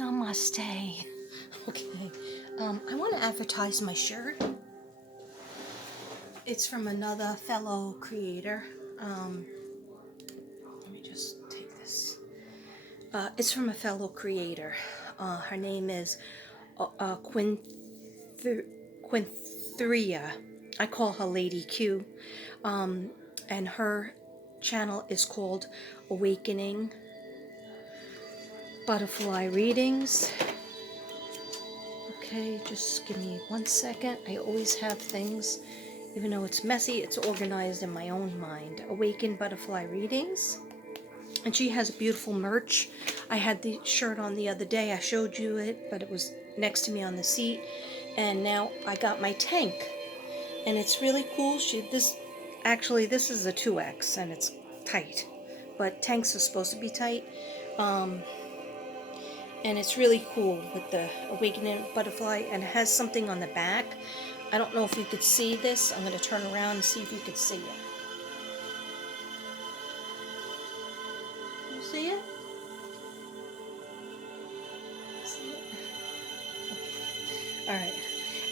Namaste. Okay, I want to advertise my shirt. It's from another fellow creator. Let me just take this. It's from a fellow creator. Her name is Quinthria. I call her Lady Q. And her channel is called Awakening Butterfly Readings. Okay, just give me 1 second. I always have things, even though it's messy, it's organized in my own mind. Awaken Butterfly Readings. And she has beautiful merch. I had the shirt on the other day. I showed you it, but it was next to me on the seat. And now I got my tank. And it's really cool. This is a 2X and it's tight. But tanks are supposed to be tight. And it's really cool with the Awakening Butterfly, and it has something on the back. I don't know if you could see this. I'm going to turn around and see if you could see it. You see it? See it? Alright.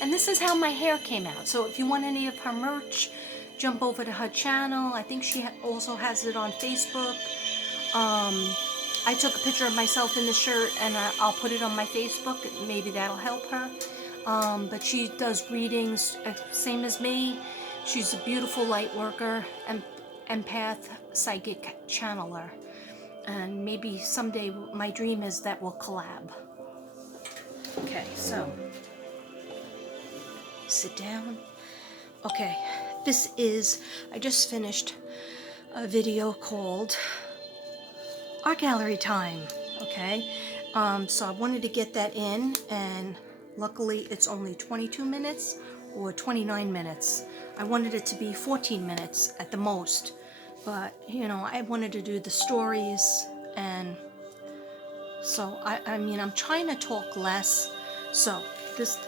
And this is how my hair came out. So if you want any of her merch, jump over to her channel. I think she also has it on Facebook. I took a picture of myself in the shirt and I'll put it on my Facebook. Maybe that'll help her. But she does readings, same as me. She's a beautiful light worker, empath, psychic channeler. And maybe someday my dream is that we'll collab. Okay, so sit down. Okay, I just finished a video called Art Gallery Time. Okay, so I wanted to get that in, and luckily it's only 22 minutes or 29 minutes. I wanted it to be 14 minutes at the most, but I wanted to do the stories, and so I'm trying to talk less. So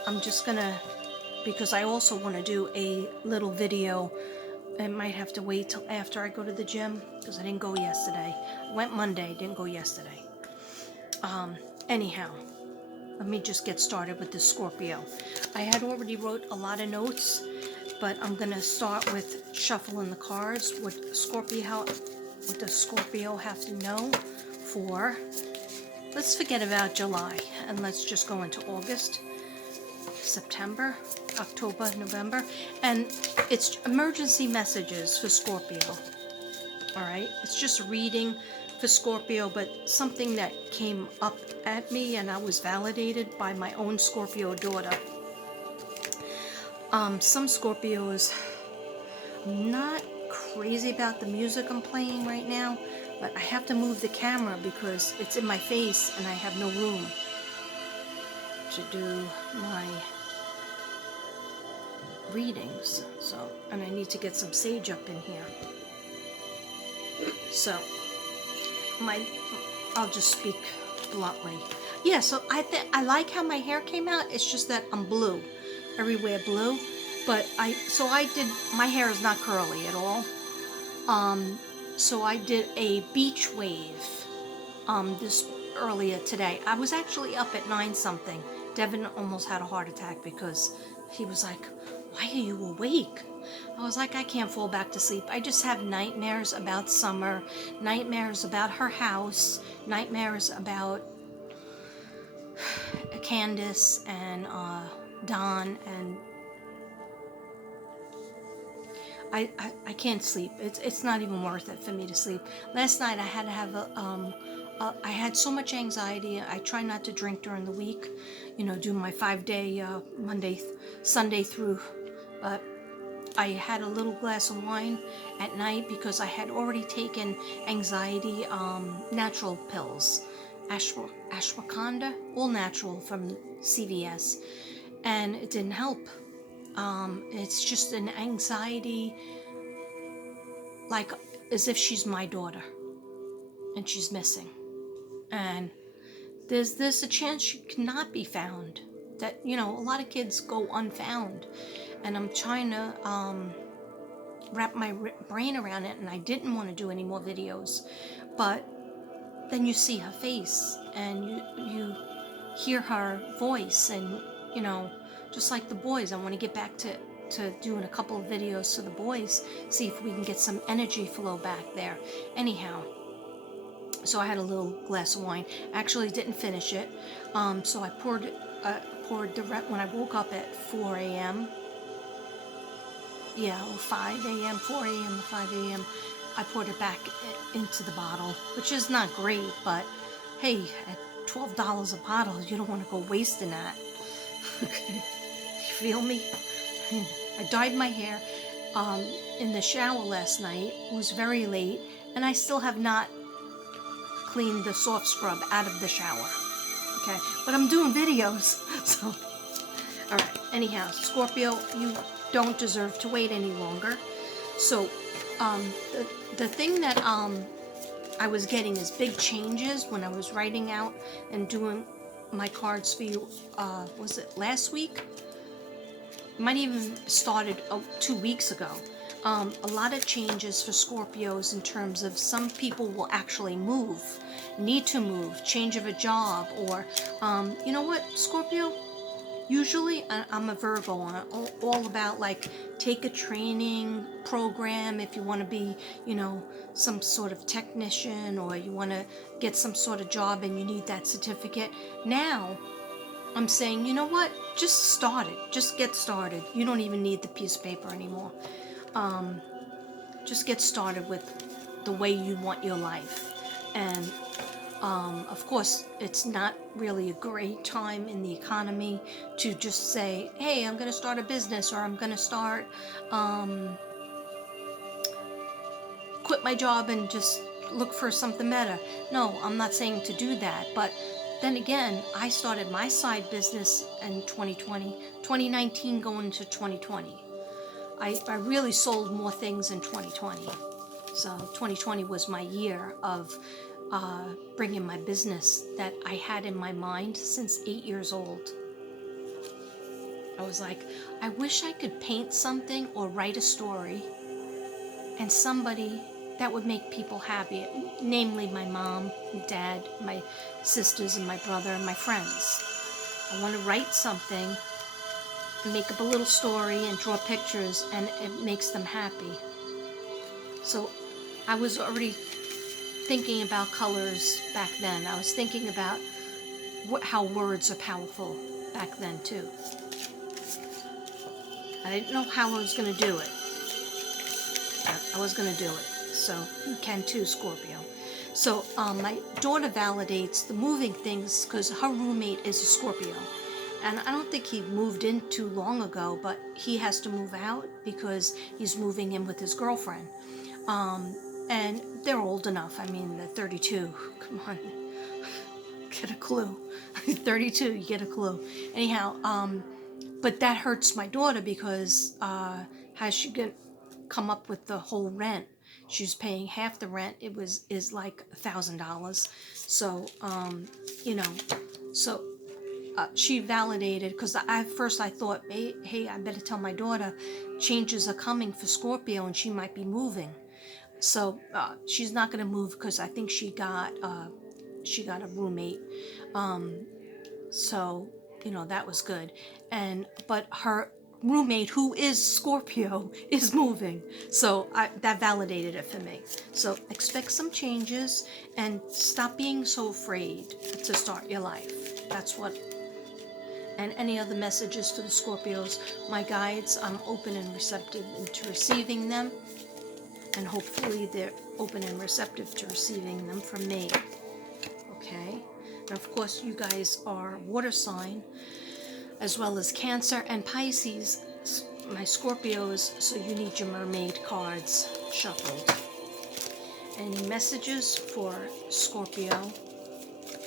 I'm just gonna, because I also want to do a little video. I might have to wait till after I go to the gym because I didn't go yesterday. I went Monday, didn't go yesterday. Anyhow, let me just get started with the Scorpio. I had already wrote a lot of notes, but I'm gonna start with shuffling the cards. What does Scorpio have to know for? Let's forget about July and let's just go into August, September, October, November, and it's emergency messages for Scorpio. All right, it's just a reading for Scorpio, but something that came up at me and I was validated by my own Scorpio daughter. Some Scorpios, I'm not crazy about the music I'm playing right now, but I have to move the camera because it's in my face and I have no room to do my readings. So, and I need to get some sage up in here. So, I'll just speak bluntly. Yeah, so I like how my hair came out. It's just that I'm blue, everywhere blue. But my hair is not curly at all. So I did a beach wave this earlier today. I was actually up at 9 something. Devin almost had a heart attack because he was like, "Why are you awake?" I was like, "I can't fall back to sleep. I just have nightmares about summer, nightmares about her house, nightmares about Candace and Don, and I can't sleep. It's not even worth it for me to sleep. Last night I had to have I had so much anxiety. I try not to drink during the week, do my 5-day Sunday through, but I had a little glass of wine at night because I had already taken anxiety natural pills, ashwagandha, all natural from CVS, and it didn't help. It's just an anxiety, like as if she's my daughter and she's missing, and there's a chance she cannot be found. That a lot of kids go unfound, and I'm trying to wrap my brain around it, and I didn't want to do any more videos, but then you see her face and you hear her voice, and you know, just like the boys, I want to get back to doing a couple of videos to the boys, see if we can get some energy flow back there. Anyhow, so I had a little glass of wine. Actually, didn't finish it. So I poured the when I woke up at 4 a.m. Yeah, or 5 a.m., 4 a.m., 5 a.m. I poured it back into the bottle, which is not great, but hey, at $12 a bottle, you don't want to go wasting that. You feel me? I dyed my hair in the shower last night. It was very late, and I still have not cleaned the soft scrub out of the shower. Okay, but I'm doing videos, so. All right, anyhow, Scorpio, you don't deserve to wait any longer. So, the thing that I was getting is big changes when I was writing out and doing my cards for you. Was it last week? Might even started 2 weeks ago. A lot of changes for Scorpios in terms of some people will actually move, need to move, change of a job, or you know what, Scorpio? Usually, I'm a Virgo, all about like take a training program if you want to be, you know, some sort of technician, or you want to get some sort of job and you need that certificate. Now, I'm saying, you know what? Just start it. Just get started. You don't even need the piece of paper anymore. Just get started with the way you want your life. And of course, it's not really a great time in the economy to just say, hey, I'm going to start a business, or I'm going to start, quit my job and just look for something better. No, I'm not saying to do that. But then again, I started my side business in 2019 going into 2020. I really sold more things in 2020. So 2020 was my year of bringing my business that I had in my mind since 8 years old. I was like, I wish I could paint something or write a story and somebody that would make people happy, namely my mom, dad, my sisters, and my brother, and my friends. I want to write something, make up a little story, and draw pictures, and it makes them happy. So I was already thinking about colors back then. I was thinking about how words are powerful back then too. I didn't know how I was going to do it, but I was going to do it. So you can too, Scorpio. So my daughter validates the moving things because her roommate is a Scorpio. And I don't think he moved in too long ago, but he has to move out because he's moving in with his girlfriend. And they're old enough. I mean, they're 32. Come on. Get a clue. 32, you get a clue. Anyhow, but that hurts my daughter because how she could come up with the whole rent? She's paying half the rent. Is like $1,000. So, you know, so she validated, because first I thought, hey, I better tell my daughter changes are coming for Scorpio and she might be moving. So she's not going to move because I think she got a roommate. So you know that was good. But her roommate, who is Scorpio, is moving. So that validated it for me. So expect some changes and stop being so afraid to start your life. That's what. And any other messages to the Scorpios, my guides, I'm open and receptive into receiving them. And hopefully they're open and receptive to receiving them from me. Okay? And of course, you guys are water sign, as well as Cancer and Pisces, my Scorpios, so you need your mermaid cards shuffled. Any messages for Scorpio?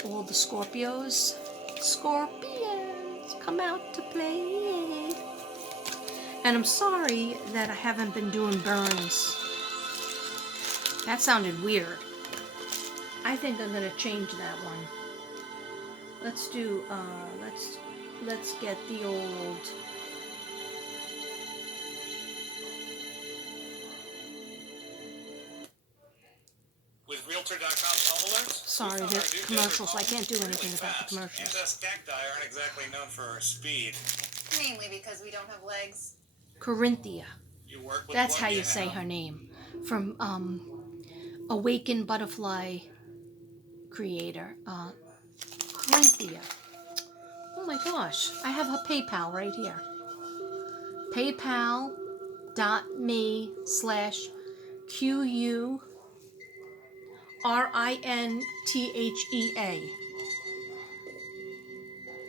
All the Scorpios? Scorpions, come out to play. And I'm sorry that I haven't been doing burns. That sounded weird. I think I'm gonna change that one. Let's do, let's get the old. With Realtor.com. Home Alerts. Sorry, the commercials. I can't do anything about the commercials. And us cacti aren't exactly known for our speed. Mainly because we don't have legs. Corinthia. You work with That's what how you say her name. From Awakened Butterfly creator. Corinthia. Oh my gosh. I have her PayPal right here. PayPal.me/QURINTHEA.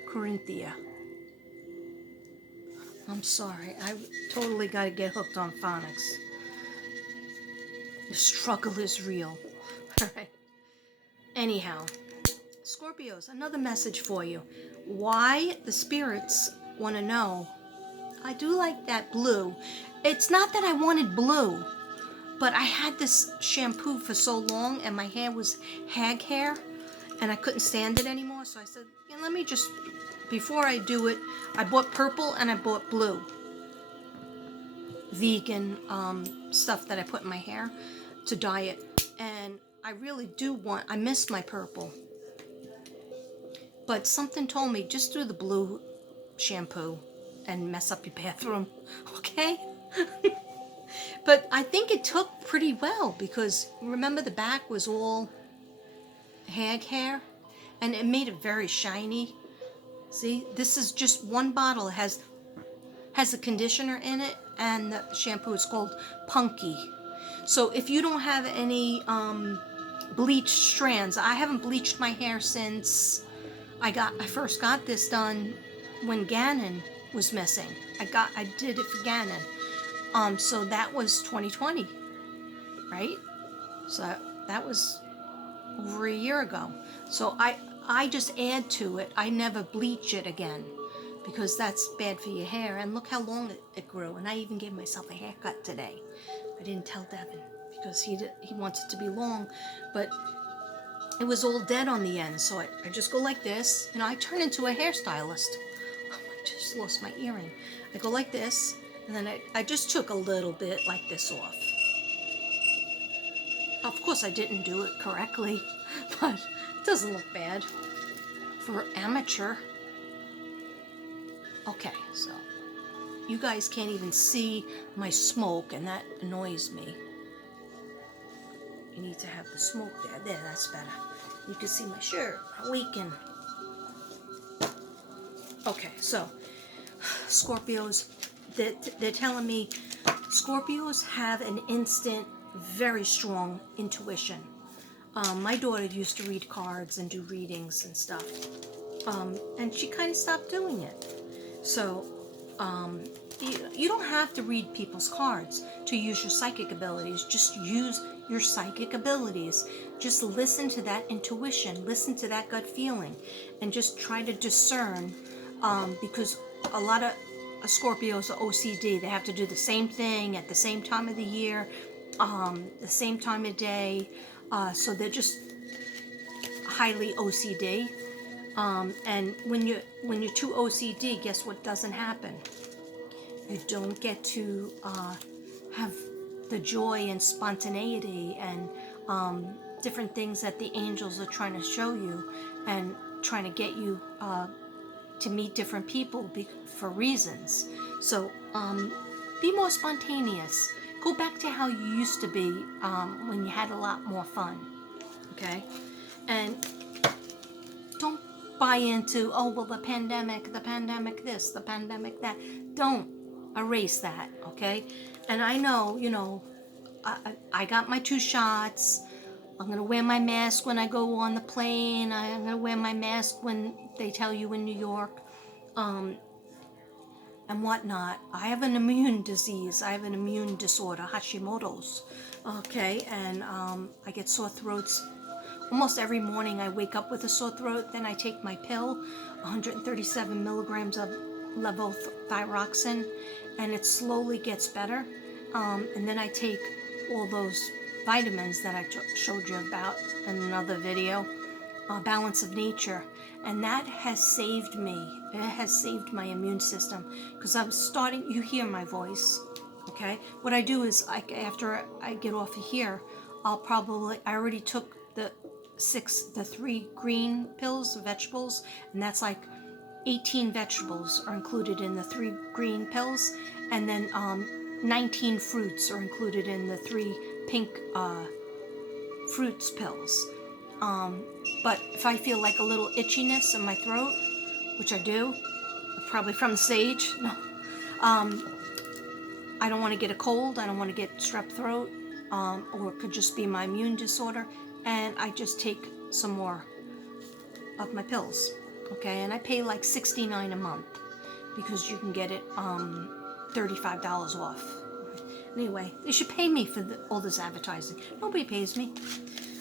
Corinthia. I'm sorry. I totally got to get hooked on phonics. The struggle is real. All right. Anyhow, Scorpios, another message for you. Why the spirits want to know. I do like that blue. It's not that I wanted blue, but I had this shampoo for so long and my hair was hag hair and I couldn't stand it anymore. So I said, yeah, let me just, before I do it, I bought purple and I bought blue. Vegan stuff that I put in my hair to dye it. And I really do I miss my purple. But something told me just do the blue shampoo and mess up your bathroom, okay? But I think it took pretty well because remember the back was all hag hair and it made it very shiny. See, this is just one bottle. It has a conditioner in it and the shampoo is called Punky. So if you don't have any bleached strands, I haven't bleached my hair since I first got this done when Gannon was missing. I did it for Gannon. So that was 2020, right? So that was over a year ago. So I just add to it. I never bleach it again because that's bad for your hair. And look how long it grew. And I even gave myself a haircut today. I didn't tell Devin because he wants it to be long, but it was all dead on the end. So I just go like this. You know, I turn into a hairstylist. Oh, I just lost my earring. I go like this, and then I just took a little bit like this off. Of course, I didn't do it correctly, but it doesn't look bad for amateur. Okay, so you guys can't even see my smoke, and that annoys me. You need to have the smoke there. There, that's better. You can see my shirt. Awaken. Okay, so Scorpios, they're telling me Scorpios have an instant, very strong intuition. My daughter used to read cards and do readings and stuff, and she kind of stopped doing it. So you don't have to read people's cards to use your psychic abilities. Just use your psychic abilities. Just listen to that intuition, listen to that gut feeling, and just try to discern, because a lot of Scorpios are OCD. They have to do the same thing at the same time of the year, the same time of day, so they're just highly OCD. And when you're too OCD, guess what doesn't happen? You don't get to have the joy and spontaneity and different things that the angels are trying to show you and trying to get you to meet different people for reasons. So be more spontaneous. Go back to how you used to be when you had a lot more fun. Okay? And don't buy into, oh, well, the pandemic this, the pandemic that. Don't erase that, okay? And I know, I got my 2 shots. I'm going to wear my mask when I go on the plane. I'm going to wear my mask when they tell you in New York, and whatnot. I have an immune disease. I have an immune disorder, Hashimoto's, okay? And I get sore throats. Almost every morning I wake up with a sore throat, then I take my pill, 137 milligrams of levothyroxine, and it slowly gets better. And then I take all those vitamins that I showed you about in another video, Balance of Nature, and that has saved me. It has saved my immune system because I'm starting, you hear my voice, okay? What I do is, after I get off of here, I already took the the 3 green pills, vegetables, and that's like 18 vegetables are included in the 3 green pills, and then 19 fruits are included in the 3 pink fruits pills. But if I feel like a little itchiness in my throat, which I do, probably from the sage, no, I don't want to get a cold, I don't want to get strep throat, or it could just be my immune disorder, and I just take some more of my pills, okay? And I pay like $69 a month because you can get it $35 off. Anyway, they should pay me for all this advertising. Nobody pays me.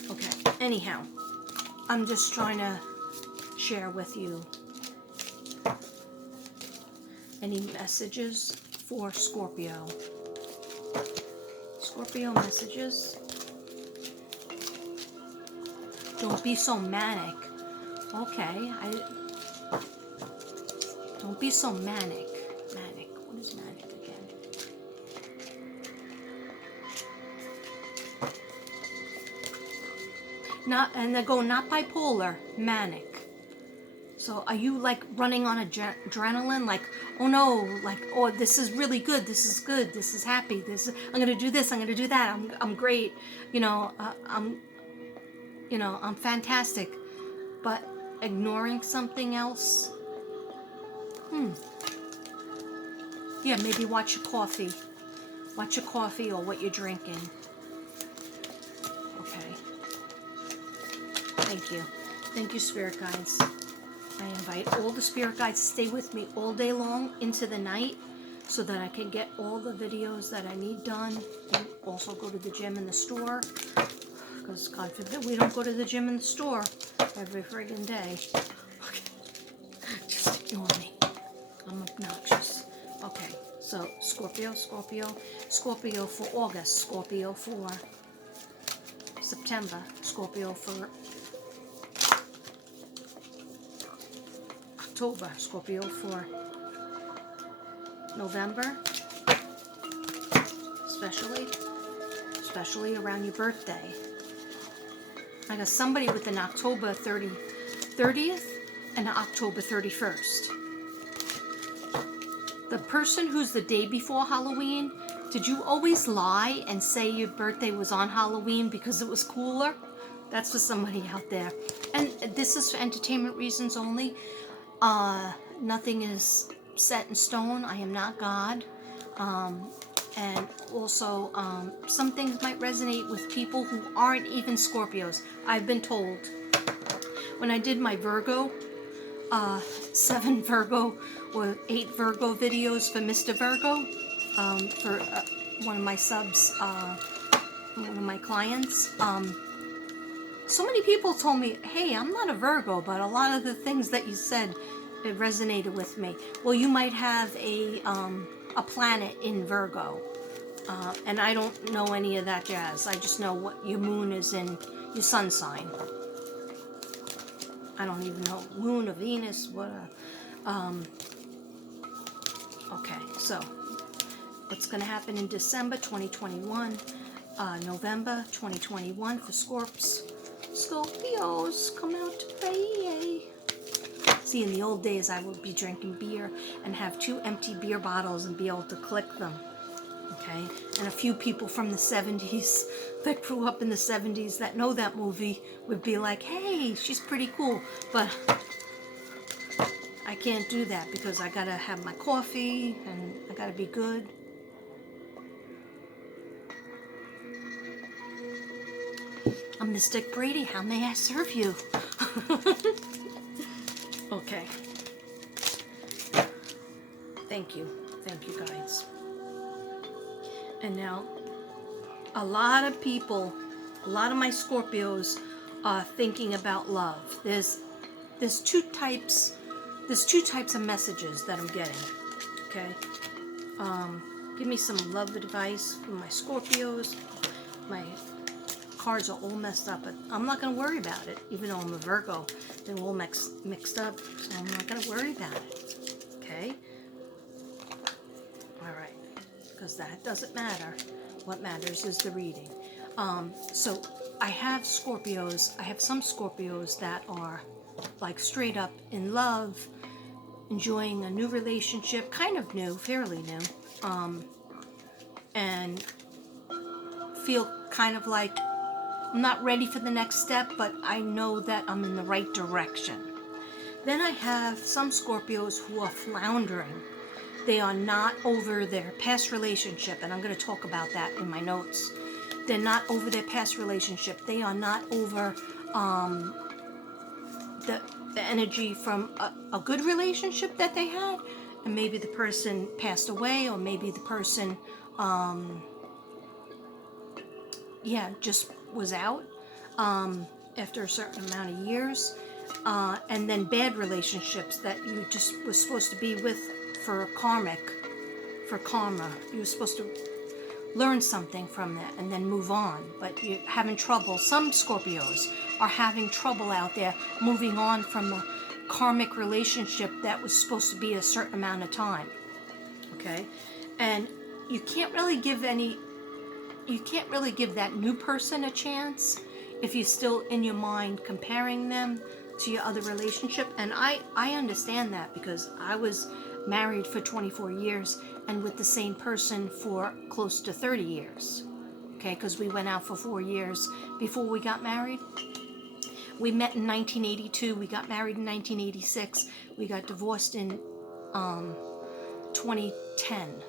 Okay, anyhow, I'm just trying to share with you any messages for Scorpio. Scorpio messages. Don't be so manic. Okay, don't be so manic. Manic. What is manic again? And they go not bipolar, manic. So are you like running on adrenaline? Like, oh no, like, oh, this is really good. This is good. This is happy. I'm gonna do this. I'm gonna do that. I'm great. I'm fantastic. But ignoring something else. Yeah, maybe watch your coffee. Watch your coffee or what you're drinking. Okay. Thank you. Thank you, Spirit Guides. I invite all the Spirit Guides to stay with me all day long into the night so that I can get all the videos that I need done, and also go to the gym and the store, because God forbid we don't go to the gym and the store every friggin' day. Okay. Just ignore me. I'm obnoxious. Okay, so Scorpio for August, Scorpio for September, Scorpio for October, Scorpio for November, especially around your birthday. I got somebody with an October 30th and an October 31st. The person who's the day before Halloween, did you always lie and say your birthday was on Halloween because it was cooler? That's for somebody out there. And this is for entertainment reasons only. Nothing is set in stone. I am not God. And also, some things might resonate with people who aren't even Scorpios. I've been told. When I did my Virgo, 7 Virgo or 8 Virgo videos for Mr. Virgo, for one of my subs, one of my clients, so many people told me, hey, I'm not a Virgo, but a lot of the things that you said, it resonated with me. Well, you might have a planet in Virgo, and I don't know any of that jazz. I just know what your moon is in your sun sign. I don't even know moon or Venus, okay, so what's going to happen in December 2021, November 2021 for Scorpios, come out to play. See, in the old days, I would be drinking beer and have 2 empty beer bottles and be able to click them, okay? And a few people from the 70s that grew up in the 70s that know that movie would be like, hey, she's pretty cool. But I can't do that because I gotta have my coffee and I gotta be good. I'm Mystic Brady. How may I serve you? Okay. Thank you. Thank you, guys. And now, a lot of people, a lot of my Scorpios are thinking about love. There's two types of messages that I'm getting. Okay. Give me some love advice from my Scorpios. My cards are all messed up, but I'm not going to worry about it, even though I'm a Virgo. They're all mixed up, so I'm not going to worry about it. Okay? Alright. Because that doesn't matter. What matters is the reading. So I have Scorpios. I have some Scorpios that are like straight up in love, enjoying a new relationship, kind of new, fairly new, and feel kind of like I'm not ready for the next step, but I know that I'm in the right direction. Then I have some Scorpios who are floundering. They are not over their past relationship, and I'm going to talk about that in my notes. They're not over their past relationship. They are not over the energy from a good relationship that they had, and maybe the person passed away, or maybe the person, just was out after a certain amount of years. And then bad relationships that you just was supposed to be with for karma. You were supposed to learn something from that and then move on, but you're having trouble. Some Scorpios are having trouble out there moving on from a karmic relationship that was supposed to be a certain amount of time. Okay? And you can't really give that new person a chance if you're still in your mind comparing them to your other relationship. And I understand that, because I was married for 24 years and with the same person for close to 30 years. Okay, because we went out for 4 years before we got married. We met in 1982. We got married in 1986. We got divorced in 2010.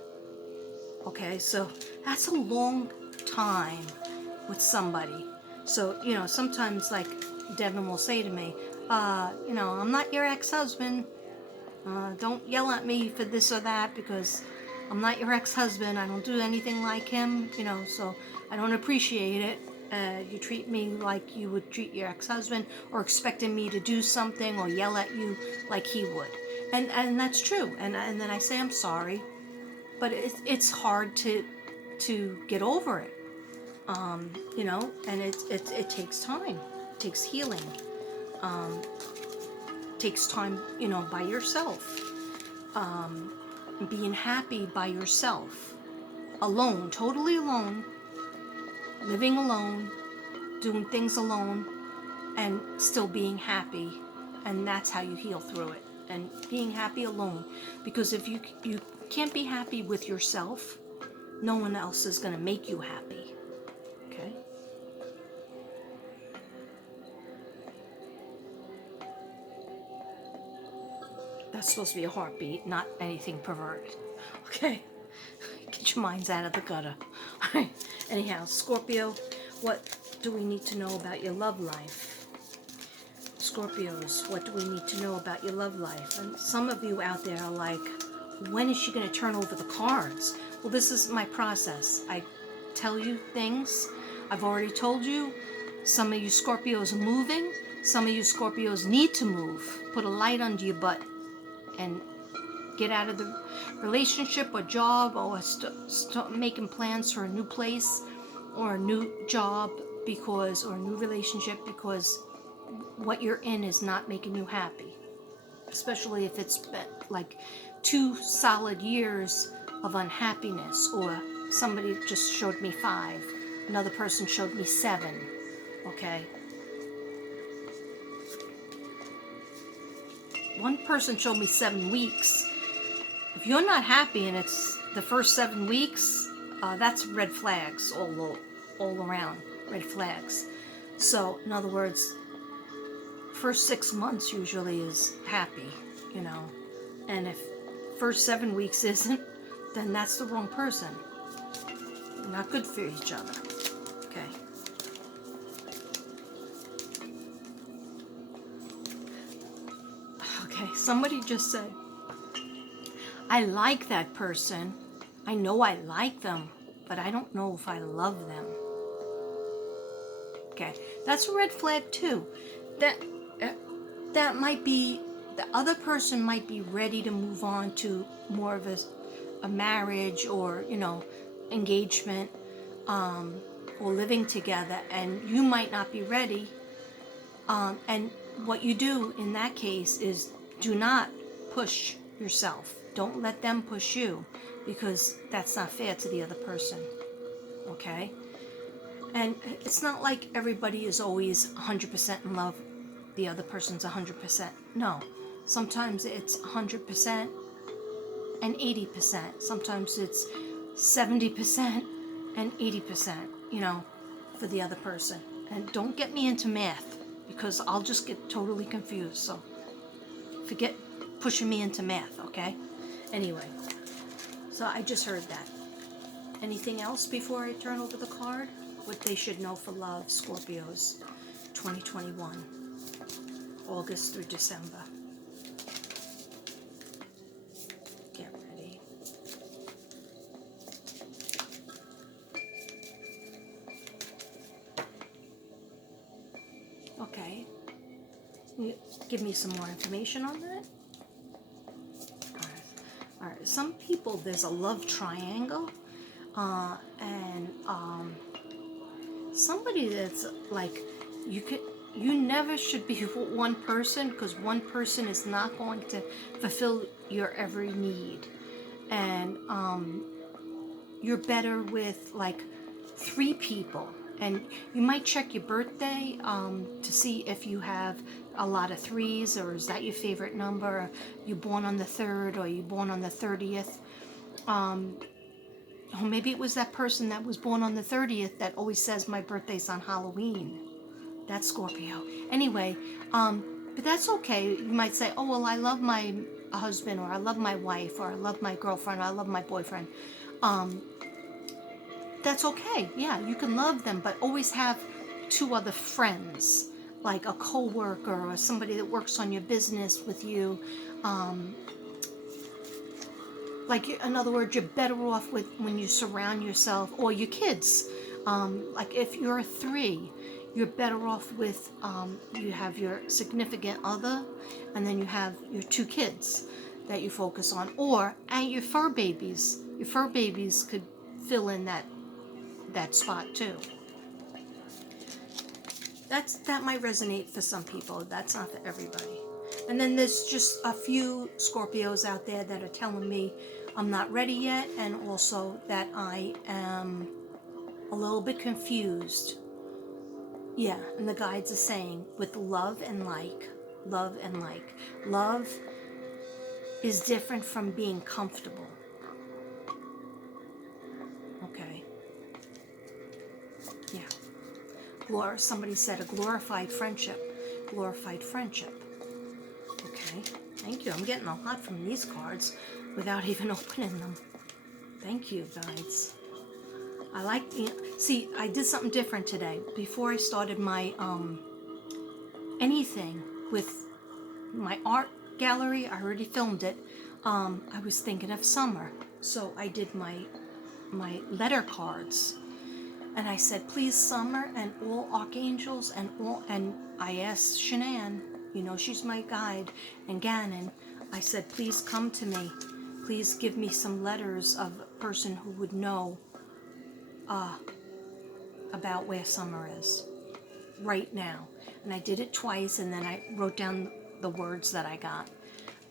Okay, so that's a long time with somebody. So, sometimes like Devin will say to me, I'm not your ex-husband. Don't yell at me for this or that, because I'm not your ex-husband. I don't do anything like him, so I don't appreciate it. You treat me like you would treat your ex-husband, or expecting me to do something or yell at you like he would. And that's true. And then I say I'm sorry, but it's hard to get over it. And it takes time. It takes healing. It takes time, by yourself. Being happy by yourself. Alone, totally alone. Living alone. Doing things alone. And still being happy. And that's how you heal through it. And being happy alone. Because if you can't be happy with yourself, no one else is going to make you happy. Okay? That's supposed to be a heartbeat, not anything perverted. Okay? Get your minds out of the gutter. Alright. Anyhow, Scorpio, what do we need to know about your love life? Scorpios, what do we need to know about your love life? And some of you out there are like, when is she going to turn over the cards? Well, this is my process. I tell you things. I've already told you. Some of you Scorpios are moving. Some of you Scorpios need to move. Put a light under your butt and get out of the relationship or job, or start making plans for a new place or a new job or a new relationship, because what you're in is not making you happy. Especially if it's been like 2 solid years of unhappiness, or somebody just showed me 5, another person showed me 7. Okay? One person showed me 7 weeks. If you're not happy and it's the first 7 weeks, that's red flags all around. Red flags. So, in other words, first 6 months usually is happy, and if first 7 weeks isn't, then that's the wrong person. You're not good for each other. Okay. Okay, somebody just said, I like that person. I know I like them, but I don't know if I love them. Okay, that's a red flag too. That might be, the other person might be ready to move on to more of a marriage, or engagement, or living together, and you might not be ready. And what you do in that case is, do not push yourself. Don't let them push you, because that's not fair to the other person. Okay? And it's not like everybody is always 100% in love. The other person's 100%. No. Sometimes it's 100% and 80%. Sometimes it's 70% and 80%, for the other person. And don't get me into math because I'll just get totally confused. So forget pushing me into math, okay? Anyway, so I just heard that. Anything else before I turn over the card? What they should know for love, Scorpios, 2021, August through December. Get ready. Okay. Give me some more information on that. All right. Some people, there's a love triangle, and somebody that's like, you never should be with one person, because one person is not going to fulfill your every need, and you're better with like 3 people. And you might check your birthday to see if you have a lot of 3s, or is that your favorite number? Are you born on the 3rd, or you born on the 30th? Or maybe it was that person that was born on the 30th that always says my birthday's on Halloween. That's Scorpio. Anyway, but that's okay. You might say, oh, well, I love my husband, or I love my wife, or I love my girlfriend, or I love my boyfriend. That's okay. Yeah, you can love them, but always have 2 other friends, like a coworker or somebody that works on your business with you. Like, in other words, you're better off with when you surround yourself, or your kids. Like if you're a 3, you're better off with, you have your significant other, and then you have your 2 kids that you focus on, and your fur babies. Your fur babies could fill in that spot too. That might resonate for some people. That's not for everybody. And then there's just a few Scorpios out there that are telling me I'm not ready yet, and also that I am a little bit confused. Yeah, and the guides are saying with love and like. Love is different from being comfortable. Okay. Yeah. Somebody said a glorified friendship. Glorified friendship. Okay. Thank you. I'm getting a lot from these cards without even opening them. Thank you, guides. I like, see, I did something different today. Before I started my, anything with my art gallery, I already filmed it. I was thinking of summer. So I did my letter cards. And I said, please, summer and all archangels and I asked Shanann, she's my guide, and Gannon, I said, please come to me. Please give me some letters of a person who would know about where summer is right now. And I did it twice, and then I wrote down the words that I got.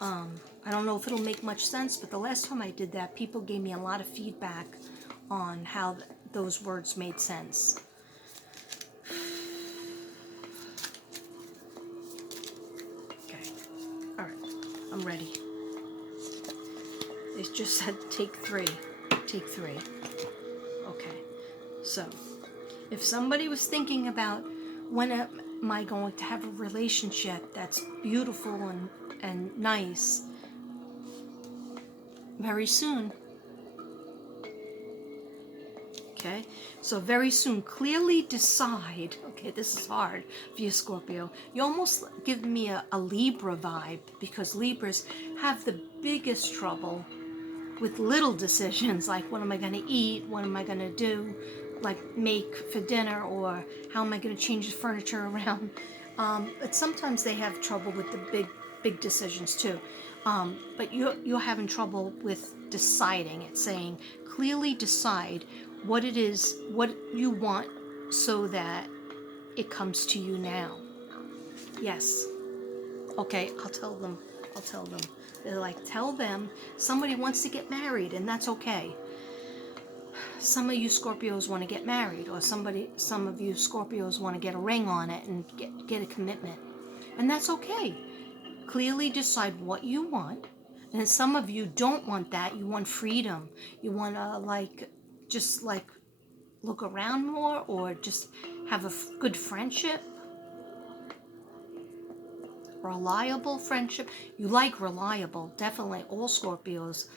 I don't know if it'll make much sense, but the last time I did that, people gave me a lot of feedback on how those words made sense. Okay. All right. I'm ready. It just said take 3. Take 3. Okay. So, if somebody was thinking about when am I going to have a relationship that's beautiful and nice, very soon. Okay, so very soon, clearly decide. Okay, this is hard for you, Scorpio. You almost give me a Libra vibe, because Libras have the biggest trouble with little decisions, like what am I going to eat, what am I going to do, like make for dinner, or how am I going to change the furniture around. But sometimes they have trouble with the big decisions too. But you're having trouble with deciding. It's saying clearly decide what it is, what you want, so that it comes to you now. Yes. Okay, I'll tell them. They're like, tell them somebody wants to get married, and that's okay. some of you Scorpios want to get married, or some of you Scorpios want to get a ring on it and get a commitment. And that's okay. Clearly decide what you want. And some of you don't want that. You want freedom. You want to just look around more, or just have a good friendship. Reliable friendship. You like reliable. Definitely all Scorpios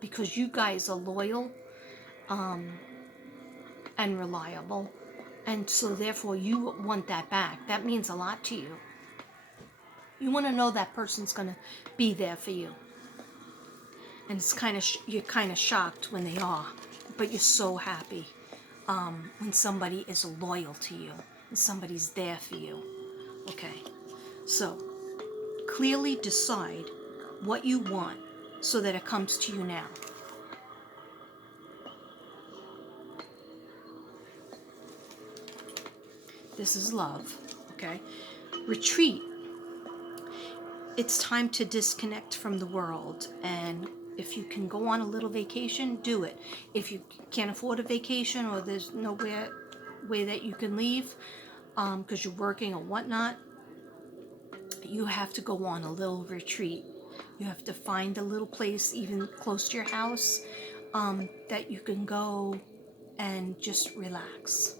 because you guys are loyal and reliable. And so therefore you want that back. That means a lot to you. You want to know that person's going to be there for you. And it's you're kind of shocked when they are, but you're so happy when somebody is loyal to you and somebody's there for you. Okay, so clearly decide what you want so that it comes to you now. This is love. Okay, retreat. It's time to disconnect from the world, and if you can go on a little vacation, do it. If you can't afford a vacation, or there's nowhere way that you can leave because you're working or whatnot, you have to go on a little retreat. You have to find a little place even close to your house that you can go and just relax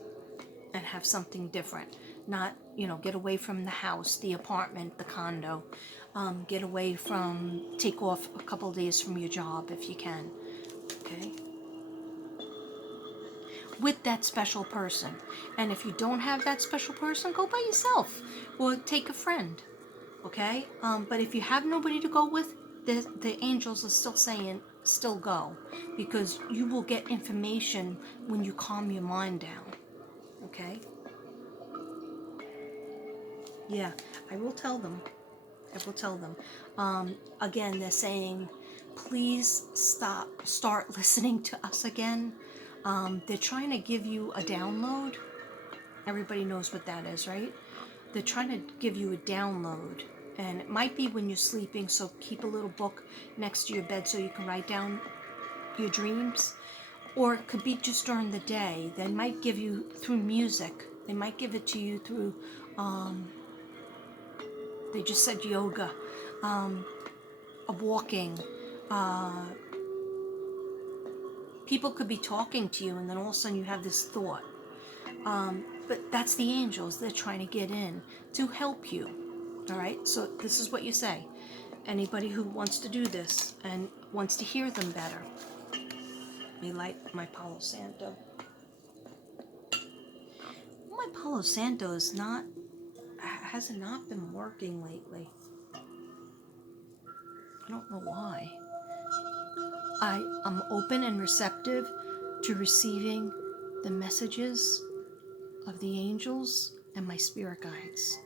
and have something different. Not, get away from the house, the apartment, the condo. Get away take off a couple of days from your job if you can. Okay? With that special person. And if you don't have that special person, go by yourself or take a friend. Okay? But if you have nobody to go with, the angels are still saying, still go. Because you will get information when you calm your mind down. Okay? Yeah, I will tell them. Again, they're saying, please start listening to us again. They're trying to give you a download. Everybody knows what that is, right? They're trying to give you a download. And it might be when you're sleeping, so keep a little book next to your bed so you can write down your dreams. Or it could be just during the day. They might give you through music. They might give it to you through, they just said yoga, walking. People could be talking to you, and then all of a sudden you have this thought. But that's the angels. They're trying to get in to help you. All right? So this is what you say. Anybody who wants to do this and wants to hear them better. Let me light my Palo Santo. My Palo Santo has not been working lately. I don't know why. I'm open and receptive to receiving the messages of the angels and my spirit guides.